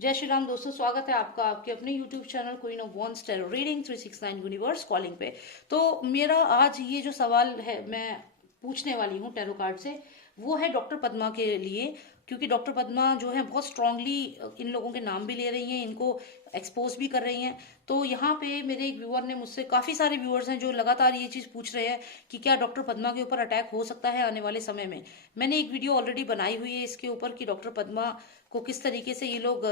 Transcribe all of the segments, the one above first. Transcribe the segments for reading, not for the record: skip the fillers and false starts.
जय श्री राम दोस्तों, स्वागत है आपका आपके अपने YouTube channel queen of wands tarot reading 369 universe calling पे। तो मेरा आज ये जो सवाल है मैं पूछने वाली हूँ टैरो कार्ड से, वो है डॉक्टर पद्मा के लिए। क्योंकि डॉक्टर पद्मा जो है बहुत स्ट्रांगली इन लोगों के नाम भी ले रही हैं, इनको एक्सपोज भी कर रही हैं। तो यहाँ पे मेरे एक व्यूअर ने मुझसे, काफी सारे व्यूअर्स हैं जो लगातार ये चीज पूछ रहे हैं कि क्या डॉक्टर पद्मा के ऊपर अटैक हो सकता है आने वाले समय में। मैंने एक वीडियो ऑलरेडी बनाई हुई है इसके ऊपर कि डॉक्टर पद्मा को किस तरीके से ये लोग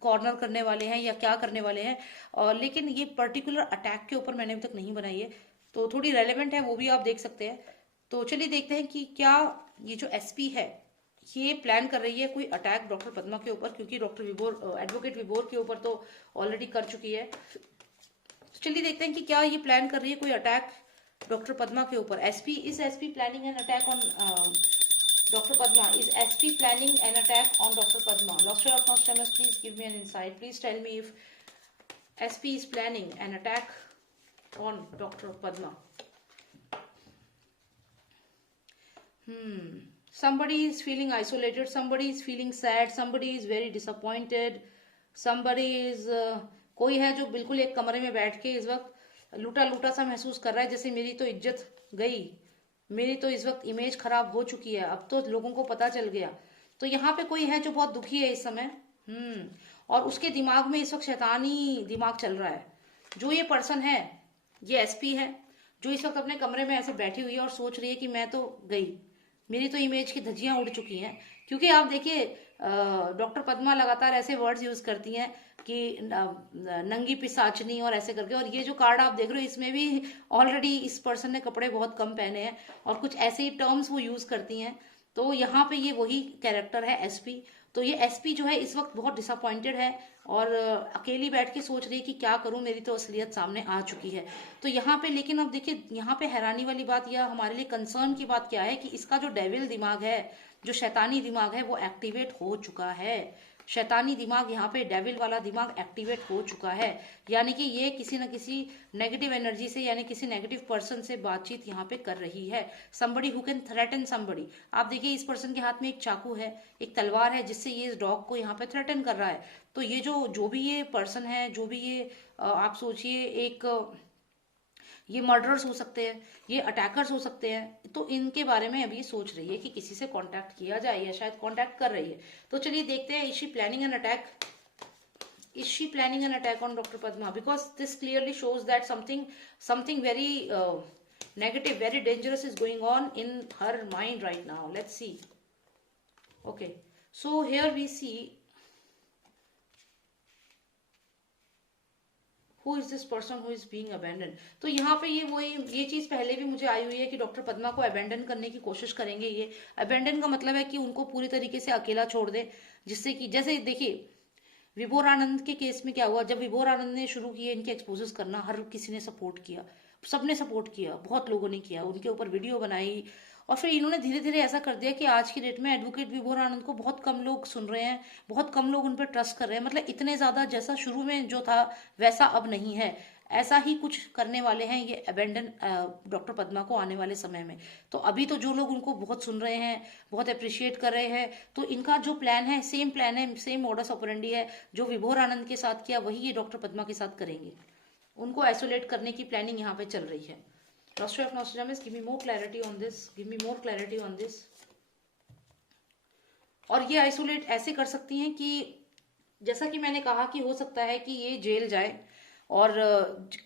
कॉर्नर करने वाले हैं या क्या करने वाले हैं। लेकिन ये पर्टिकुलर अटैक के ऊपर मैंने अभी तक नहीं बनाई है, तो थोड़ी रेलेवेंट है, वो भी आप देख सकते हैं। तो चलिए देखते हैं कि क्या ये जो एसपी है ये प्लान कर रही है कोई अटैक डॉक्टर पद्मा के ऊपर, क्योंकि डॉक्टर विभोर, एडवोकेट विभोर के ऊपर तो ऑलरेडी कर चुकी है। तो चलिए देखते हैं कि क्या ये प्लान कर रही है कोई अटैक डॉक्टर पद्मा के ऊपर। SP planning an attack on Dr. Padma. Is SP planning an attack on Dr. Padma? Lobster of Nostradamus, please give me an insight. Please tell me if SP is planning an attack on Dr. Padma. Somebody is feeling isolated, somebody is feeling sad, somebody is very disappointed, somebody is कोई है जो बिल्कुल एक कमरे में बैठ के इस वक्त लूटा लूटा सा महसूस कर रहा है, जैसे मेरी तो इज्जत गई, मेरी तो इस वक्त इमेज खराब हो चुकी है, अब तो लोगों को पता चल गया। तो यहाँ पे कोई है जो बहुत दुखी है इस समय। और उसके दिमाग में इस वक्त शैतानी दिमाग चल रहा है। जो ये पर्सन है, ये एसपी है, जो इस वक्त अपने कमरे में ऐसे बैठी हुई है और सोच रही है कि मैं तो गई, मेरी तो इमेज की धज्जियां उड़ चुकी हैं। क्योंकि आप देखिए डॉक्टर पद्मा लगातार ऐसे वर्ड्स यूज करती हैं कि नंगी पिसाचनी और ऐसे करके। और ये जो कार्ड आप देख रहे हो इसमें भी ऑलरेडी इस पर्सन ने कपड़े बहुत कम पहने हैं और कुछ ऐसे ही टर्म्स वो यूज करती हैं। तो यहाँ पे ये वही कैरेक्टर है एसपी। तो ये एसपी जो है इस वक्त बहुत डिसअपॉइंटेड है और अकेली बैठ के सोच रही है कि क्या करूं, मेरी तो असलियत सामने आ चुकी है। तो यहाँ पे लेकिन अब देखिए, यहाँ पे हैरानी वाली बात या हमारे लिए कंसर्न की बात क्या है कि इसका जो डेविल दिमाग है, जो शैतानी दिमाग है, वो एक्टिवेट हो चुका है। शैतानी दिमाग, यहाँ पे डेविल वाला दिमाग एक्टिवेट हो चुका है। यानी कि ये किसी न किसी नेगेटिव एनर्जी से, यानी किसी नेगेटिव पर्सन से बातचीत यहाँ पे कर रही है। somebody who can threaten somebody। आप देखिए इस पर्सन के हाथ में एक चाकू है, एक तलवार है, जिससे ये इस डॉग को यहाँ पे थ्रेटन कर रहा है। तो ये जो भी ये पर्सन है, जो भी ये आप सोचिए, एक ये मर्डरर्स हो सकते हैं, ये अटैकर्स हो सकते हैं। तो इनके बारे में अभी सोच रही है कि किसी से कांटेक्ट किया जाए, या शायद कांटेक्ट कर रही है। तो चलिए देखते हैं, is she planning an attack, is she planning an attack on Dr. Padma? Because this clearly shows that something very negative, very dangerous is going on in her mind right now. Let's see. Okay, so here we see who is this person who is being abandoned। तो यहाँ पे ये चीज पहले भी मुझे आई हुई है कि डॉक्टर पद्मा को अबेंडन करने की कोशिश करेंगे। ये अबेंडन का मतलब है कि उनको पूरी तरीके से अकेला छोड़ दे, जिससे कि जैसे देखिए विभोर आनंद के केस में क्या हुआ, जब विभोर आनंद ने शुरू किए इनके एक्सपोजेस करना, हर किसी ने सपोर्ट किया, सबने सपोर्ट किया, बहुत लोगों ने किया, उनके ऊपर वीडियो बनाई। और फिर इन्होंने धीरे धीरे ऐसा कर दिया कि आज की डेट में एडवोकेट विभोर आनंद को बहुत कम लोग सुन रहे हैं, बहुत कम लोग उन पर ट्रस्ट कर रहे हैं। मतलब इतने ज्यादा जैसा शुरू में जो था वैसा अब नहीं है। ऐसा ही कुछ करने वाले हैं ये अबेंडन डॉक्टर पद्मा को आने वाले समय में। तो अभी तो जो लोग उनको बहुत सुन रहे हैं, बहुत अप्रिशिएट कर रहे हैं, तो इनका जो प्लान है सेम प्लान है, सेम मॉडस ऑपरेंडी है जो विभोर आनंद के साथ किया, वही ये डॉक्टर पद्मा के साथ करेंगे। उनको आइसोलेट करने की प्लानिंग यहाँ पे चल रही है। Roster of Nostradamus, give me more clarity on this. Give me more clarity on this. और ये आइसोलेट ऐसे कर सकती हैं कि जैसा कि मैंने कहा कि हो सकता है कि ये जेल जाए और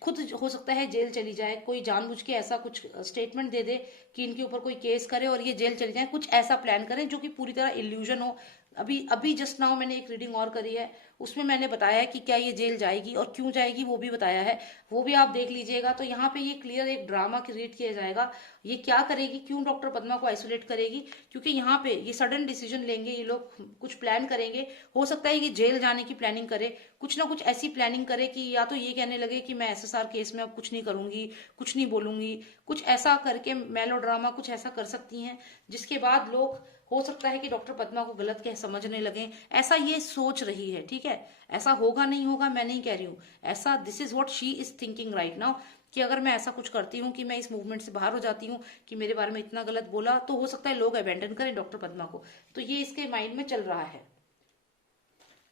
खुद हो सकता है जेल चली जाए। कोई जानबूझ के ऐसा कुछ स्टेटमेंट दे दे कि इनके ऊपर कोई केस करे और ये जेल चली जाए, कुछ ऐसा प्लान करें जो कि पूरी तरह इल्यूजन हो। अभी अभी जस्ट नाउ मैंने एक रीडिंग और करी है, उसमें मैंने बताया है कि क्या ये जेल जाएगी और क्यों जाएगी, वो भी बताया है, वो भी आप देख लीजिएगा। तो यहाँ पे ये क्लियर एक ड्रामा क्रिएट किया जाएगा। ये क्या करेगी, क्यों डॉक्टर पद्मा को आइसोलेट करेगी, क्योंकि यहाँ पे ये सडन डिसीजन लेंगे, ये लोग कुछ प्लान करेंगे। हो सकता है कि जेल जाने की प्लानिंग करे, कुछ ना कुछ ऐसी प्लानिंग करे कि या तो ये कहने लगे कि मैं एसएसआर केस में अब कुछ नहीं करूंगी, कुछ नहीं बोलूंगी, कुछ ऐसा करके मेलोड्रामा कुछ ऐसा कर सकती हैं, जिसके बाद लोग, हो सकता है कि डॉक्टर पद्मा को गलत कह समझने लगे। ऐसा ये सोच रही है, ठीक है। ऐसा होगा नहीं होगा मैं नहीं कह रही हूँ, ऐसा this is what she is thinking right now, कि अगर मैं ऐसा कुछ करती हूँ कि मैं इस मूवमेंट से बाहर हो जाती हूँ, कि मेरे बारे में इतना गलत बोला, तो हो सकता है लोग अबेंडन करें डॉक्टर पद्मा को। तो ये इसके माइंड में चल रहा है।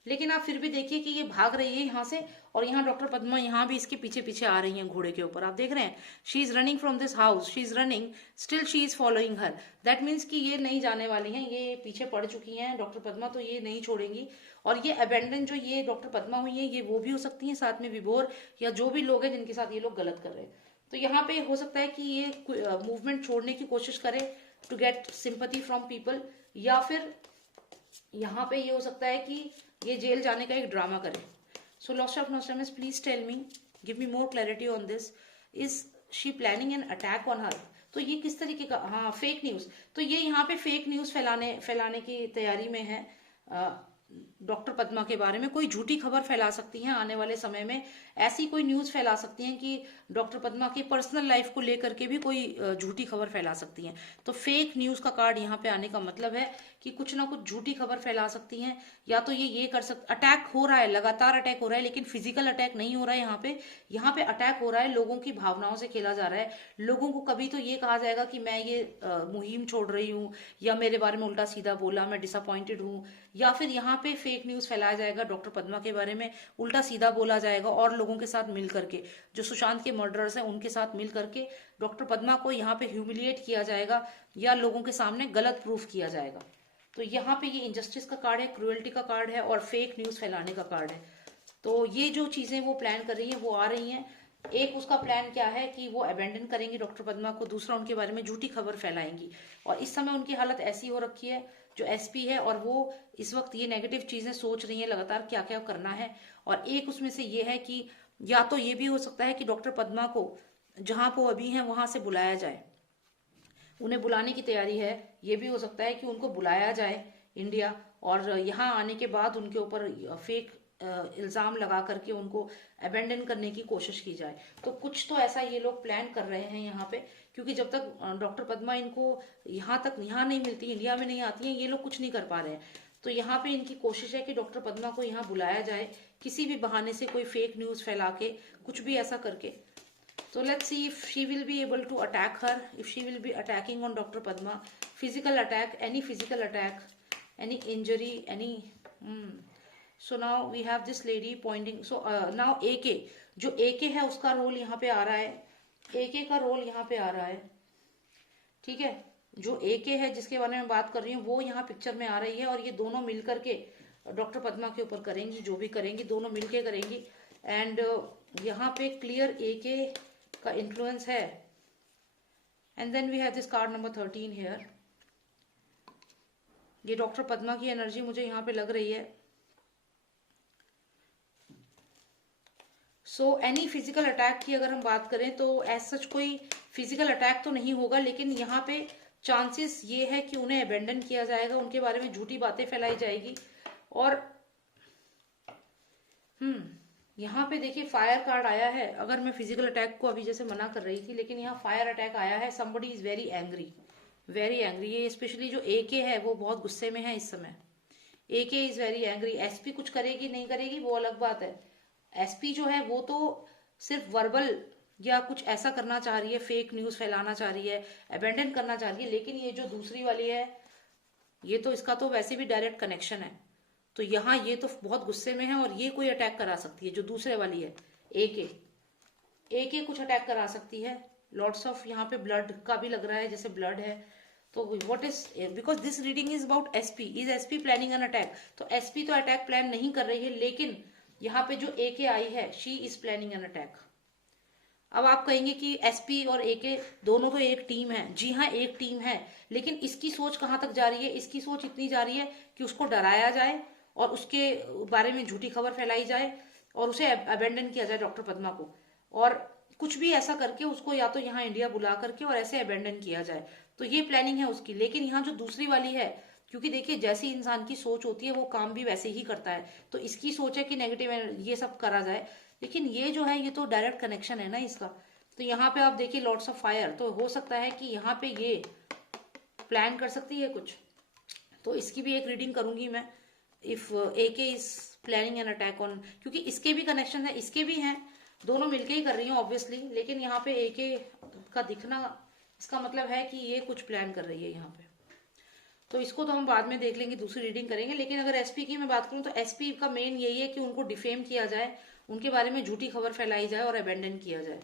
लेकिन आप फिर भी देखिए कि ये भाग रही है यहाँ से, और यहाँ डॉक्टर पद्मा यहाँ भी इसके पीछे पीछे आ रही हैं घोड़े के ऊपर, आप देख रहे हैं। She is running from this house, she is running, still she is following her. That means कि ये नहीं जाने वाली हैं, ये पीछे पड़ चुकी हैं डॉक्टर पद्मा, तो ये नहीं छोड़ेंगी। और ये अबेंडन जो ये डॉक्टर पद्मा हुई है, ये वो भी हो सकती हैं, साथ में विभोर या जो भी लोग हैं जिनके साथ ये लोग गलत कर रहे हैं। तो यहाँ पे हो सकता है कि ये मूवमेंट छोड़ने की कोशिश करे to get sympathy from people, या फिर यहाँ पे ये हो सकता है कि ये जेल जाने का एक ड्रामा करे। So lord of Nostradamus, please tell me, give me more clarity on this. Is she planning an attack on her? तो ये किस तरीके का, हाँ फेक न्यूज, तो ये यहाँ पे फेक न्यूज फैलाने की तैयारी में है। डॉक्टर पद्मा के बारे में कोई झूठी खबर फैला सकती हैं आने वाले समय में, ऐसी कोई न्यूज फैला सकती हैं कि डॉक्टर पद्मा की पर्सनल लाइफ को लेकर के भी कोई झूठी खबर फैला सकती हैं। तो फेक न्यूज का कार्ड यहाँ पे आने का मतलब है कि कुछ ना कुछ झूठी खबर फैला सकती हैं, या तो ये कर सकते, अटैक हो रहा है, लगातार अटैक हो रहा है, लेकिन फिजिकल अटैक नहीं हो रहा है यहाँ पे अटैक हो रहा है, लोगों की भावनाओं से खेला जा रहा है। लोगों को कभी तो ये कहा जाएगा कि मैं ये मुहिम छोड़ रही हूँ, या मेरे बारे में उल्टा सीधा बोला, मैं डिसअपॉइंटेड हूँ, या फिर यहाँ पे फेक न्यूज फैलाया जाएगा, डॉक्टर पद्मा के बारे में उल्टा सीधा बोला जाएगा, और लोगों के साथ मिल करके, जो सुशांत के मर्डरर्स हैं उनके साथ मिल करके डॉक्टर पद्मा को यहाँ पे ह्यूमिलिएट किया जाएगा, या लोगों के सामने गलत प्रूफ किया जाएगा। तो यहाँ पे ये इनजस्टिस का कार्ड है, क्रुएल्टी का कार्ड है, और फेक न्यूज फैलाने का कार्ड है। तो ये जो चीजें वो प्लान कर रही हैं वो आ रही हैं। एक उसका प्लान क्या है कि वो अबेंडन करेंगी डॉक्टर पद्मा को, दूसरा उनके बारे में झूठी खबर फैलाएंगी। और इस समय उनकी हालत ऐसी हो रखी है जो एसपी है, और वो इस वक्त ये नेगेटिव चीजें सोच रही हैं लगातार, क्या क्या करना है। और एक उसमें से ये है कि या तो ये भी हो सकता है कि डॉक्टर पद्मा को जहां वो अभी हैं वहां से बुलाया जाए, उन्हें बुलाने की तैयारी है। ये भी हो सकता है कि उनको बुलाया जाए इंडिया, और यहाँ आने के बाद उनके ऊपर फेक इल्जाम लगा करके उनको अबेंडन करने की कोशिश की जाए। तो कुछ तो ऐसा ये लोग प्लान कर रहे हैं यहाँ पे, क्योंकि जब तक डॉक्टर पद्मा इनको यहाँ नहीं मिलती, इंडिया में नहीं आती है, ये लोग कुछ नहीं कर पा रहे हैं। तो यहाँ पे इनकी कोशिश है कि डॉक्टर पद्मा को यहाँ बुलाया जाए, किसी भी बहाने से, कोई फेक न्यूज फैला के, कुछ भी ऐसा करके। So let's see if she will be able to attack her, if she will be attacking on Dr. Padma, physical attack, any physical attack, any injury, any. So now we have this lady pointing. So now AK, जो AK है उसका role यहाँ पे आ रहा है, AK का role यहाँ पे आ रहा है, ठीक है। जो AK है जिसके बारे में बात कर रही हूँ वो यहाँ पिक्चर में आ रही है, और ये दोनों मिल करके डॉक्टर पद्मा के ऊपर करेंगी, जो भी करेंगी दोनों मिलके करेंगी। एंड यहाँ पे क्लियर AK का इन्फ्लुएंस है। And then we have this card number 13 here. ये डॉक्टर पद्मा की एनर्जी मुझे यहाँ पे लग रही है। सो एनी फिजिकल अटैक की अगर हम बात करें तो एज सच कोई फिजिकल अटैक तो नहीं होगा, लेकिन यहाँ पे चांसेस ये है कि उन्हें अबेंडन किया जाएगा, उनके बारे में झूठी बातें फैलाई जाएगी। और यहाँ पे देखिए फायर कार्ड आया है। अगर मैं फिजिकल अटैक को अभी जैसे मना कर रही थी, लेकिन यहाँ फायर अटैक आया है। Somebody is very angry, very angry. ये स्पेशली जो AK है वो बहुत गुस्से में है इस समय। AK is very angry. SP कुछ करेगी नहीं करेगी वो अलग बात है। SP जो है वो तो सिर्फ वर्बल या कुछ ऐसा करना चाह रही है, फेक न्यूज फैलाना चाह रही है, अबेंडन करना चाह रही है। लेकिन ये जो दूसरी वाली है, ये तो इसका तो वैसे भी डायरेक्ट कनेक्शन है, तो यहाँ ये तो बहुत गुस्से में है, और ये कोई अटैक करा सकती है। जो दूसरे वाली है AK कुछ अटैक करा सकती है। लॉट्स ऑफ यहाँ पे ब्लड का भी लग रहा है, जैसे ब्लड है। तो what is, because this reading is about SP, is SP planning an attack? तो SP तो अटैक प्लान नहीं कर रही है, लेकिन यहाँ पे जो AK आई है, she is planning an attack. अब आप कहेंगे कि SP और AK दोनों तो एक टीम है। जी हाँ, एक टीम है, लेकिन इसकी सोच कहाँ तक जा रही है? इसकी सोच इतनी जा रही है कि उसको डराया जाए और उसके बारे में झूठी खबर फैलाई जाए और उसे अबेंडन किया जाए डॉक्टर पद्मा को, और कुछ भी ऐसा करके उसको या तो यहाँ इंडिया बुला करके और ऐसे अबेंडन किया जाए। तो ये प्लानिंग है उसकी। लेकिन यहाँ जो दूसरी वाली है, क्योंकि देखिए जैसी इंसान की सोच होती है वो काम भी वैसे ही करता है, तो इसकी सोच है कि नेगेटिव ये सब करा जाए। लेकिन ये जो है ये तो डायरेक्ट कनेक्शन है ना इसका। तो यहाँ पे आप देखिए लॉर्ड्स ऑफ फायर, तो हो सकता है कि यहाँ पे ये प्लान कर सकती है कुछ। तो इसकी भी एक रीडिंग करूंगी मैं, if AK is planning an attack on, क्योंकि इसके भी कनेक्शन है, इसके भी हैं, दोनों मिलके ही कर रही हूँ ऑब्वियसली। लेकिन यहाँ पे AK का दिखना, इसका मतलब है कि ये कुछ प्लान कर रही है यहाँ पे। तो इसको तो हम बाद में देख लेंगे, दूसरी रीडिंग करेंगे। लेकिन अगर एसपी की मैं बात करूं तो एसपी का मेन यही है कि उनको डिफेम किया जाए, उनके बारे में झूठी खबर फैलाई जाए और अबेंडन किया जाए।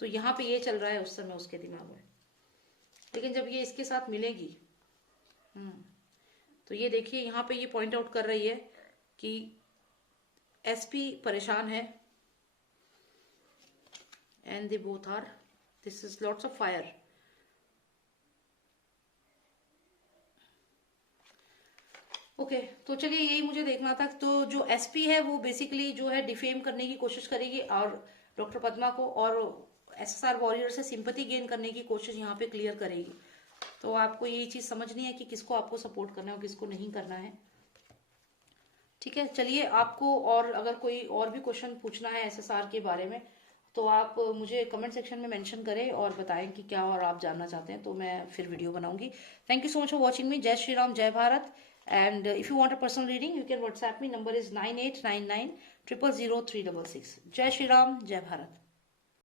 तो यहाँ पे ये चल रहा है उस समय उसके दिमाग में। लेकिन जब ये इसके साथ मिलेगी, तो ये देखिए यहाँ पे ये पॉइंट आउट कर रही है कि एसपी परेशान है, and they both are, this is lots of fire. Okay तो चलिए यही मुझे देखना था। तो जो एसपी है वो बेसिकली जो है डिफेम करने की कोशिश करेगी और डॉक्टर पद्मा को, और एसएसआर वॉरियर से सिंपैथी गेन करने की कोशिश यहाँ पे क्लियर करेगी। तो आपको यही चीज समझनी है कि किसको आपको सपोर्ट करना है और किसको नहीं करना है। ठीक है, चलिए आपको और अगर कोई और भी क्वेश्चन पूछना है एसएसआर के बारे में तो आप मुझे कमेंट सेक्शन में मेंशन करें और बताएं कि क्या और आप जानना चाहते हैं, तो मैं फिर वीडियो बनाऊंगी। Thank you so much for watching मी। जय श्री राम, जय Bharat. And if you want a personal reading, you can WhatsApp me. Number is 9899 000 366. Jai Shri Ram, Jai Bharat.